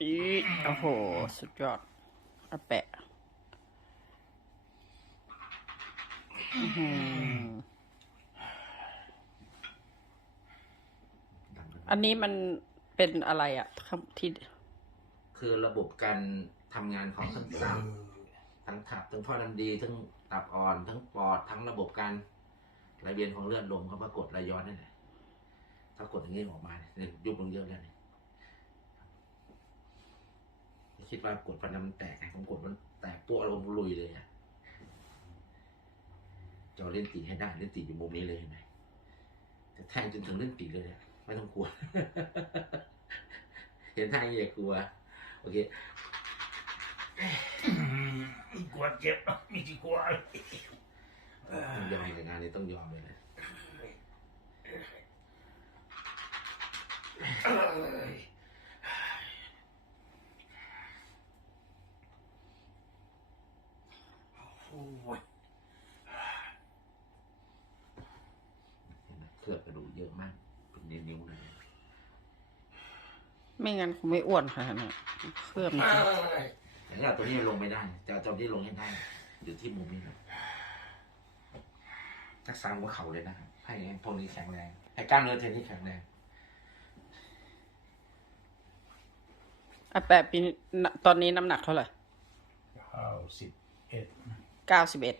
อีโอ้โห สุดยอดอาแปะอื้อหืออันนี้มันเป็นอะไรอะคำที่คือระบบการทำงานของทั้งตับทั้งตับทั้งท่อน้ำดี ทั้งตับอ่อน ทั้งปอด ทั้งระบบการไหลเวียนของเลือดลมเขาปรากฏไหลย้อนนั่นแหละถ้ากดอย่างนี้ออกมาเนี่ยยุบลงเยอะแล้วเนี่ย คิดว่ากดฟันน้ำมันแตกไงผมกดมันแตกตัวลงลุยเลยอะจะเอาเล่นตีให้ได้เล่นตีอยู่มุมนี้เลยเห็นไหมจะแทงจนถึงเล่นตีเลยเนี่ยไม่ต้องกลัว เห็นท่าอย่างนี้อย่ากลัว โอเคไม่กลัวเจ็บไม่ที่กลัวอะไรต้องยอมในงานนี้ต้องยอมเลยนะ เอ้ย โอ้ยเห็นไหมเคลือบกระดูกเยอะมากเป็นนิ้วๆเลย ไม่งั้นคงไม่อ้วนขนาดนั้นเครื่องจริงแต่ถ้าเอาตัวนี้ลงไม่ได้จะเอาตัวนี้ลงให้ได้อยู่ที่มุมนี้นะทักษะหัวเข่าเลยนะครับให้พวกนี้แข็งแรง ให้กล้ามเนื้อเทนนี่แข็งแรงอาแปะปีนตอนนี้น้ำหนักเท่าไหร่เก้าสิบเอ็ด เก้าสิบเอ็ด